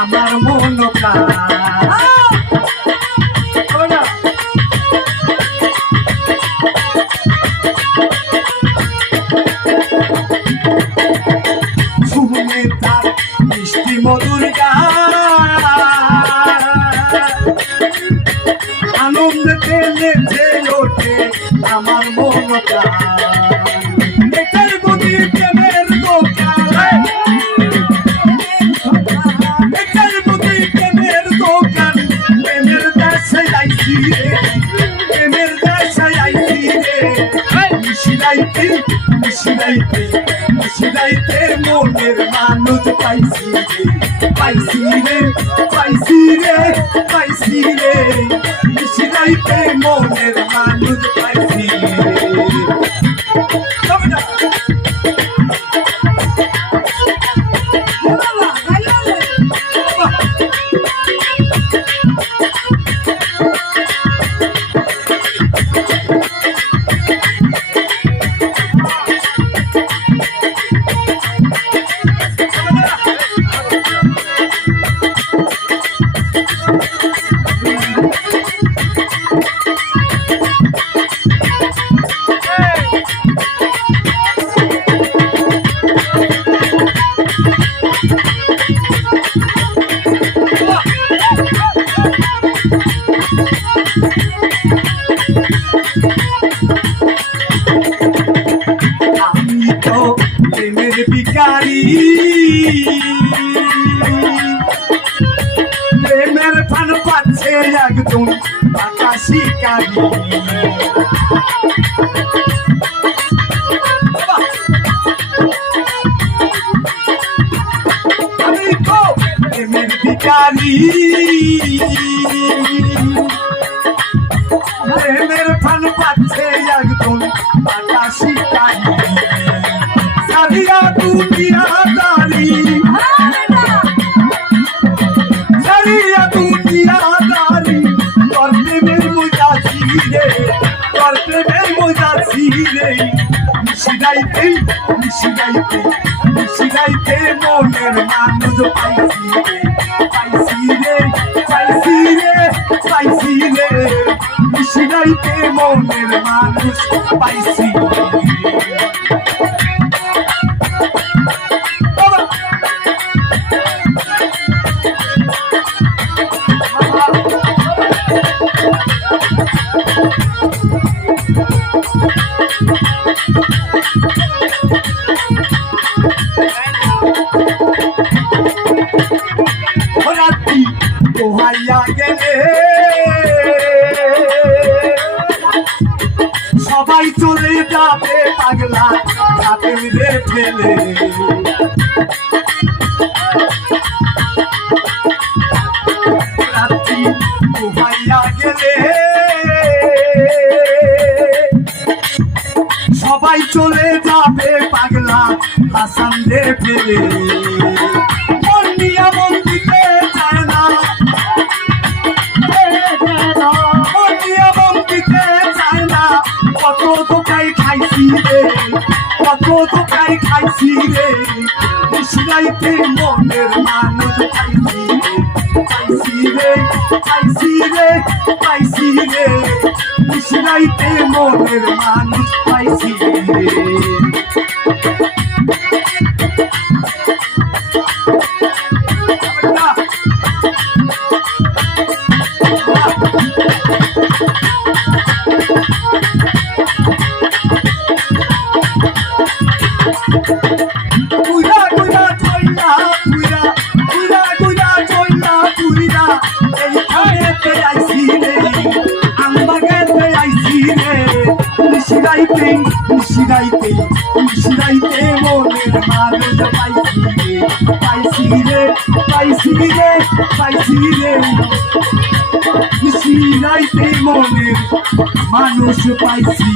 আমার মন তার মিষ্টি মধুর গান আনন্দে ওঠে আমার মন মিশিলাইতে মিশিলাইতে মিশিলাইতে মনের মানুষ পাইছি পাইছি রে পাইছি রে পাইছি রে। মিশিলাইতে মনের মানুষ আমি তো প্রেমের বিকারি প্রেমের ফান পাচ্ছে একজন পাকা শিকারি আমি তো প্রেমের বিকারি মিশিরাইতে মিশিরাইতে মিশিরাইতে মনের মানুষ পাইছি পাইছি রে পাইছি রে পাইছি রে মিশিরাইতে মনের মানুষ পাইছি সবাই চলে যাবে পাগলা হাতে মিলে ফেলে রাত্রি গেলে সবাই চলে যাবে পাগলা হাসান রে ফেলে মন নিয়া মন দিতে চায় না। মন নিয়া মন দিতে চায় না। কত দোকাই খাইছি রে, কত দোকাই খাইছি রে। মিশরাইতে মনের মানুষ রে পাইছি রে পাইছি রে মিশরাইতে মনের মানুষ পাইছি রে মিশিরাইতে মিশিরাইতে মিশিরাইতে মনের মানুষ পাইছি পাইছি রে পাইছি রে পাইছি রে। মিশিরাইতে মনের মানুষ পাইছি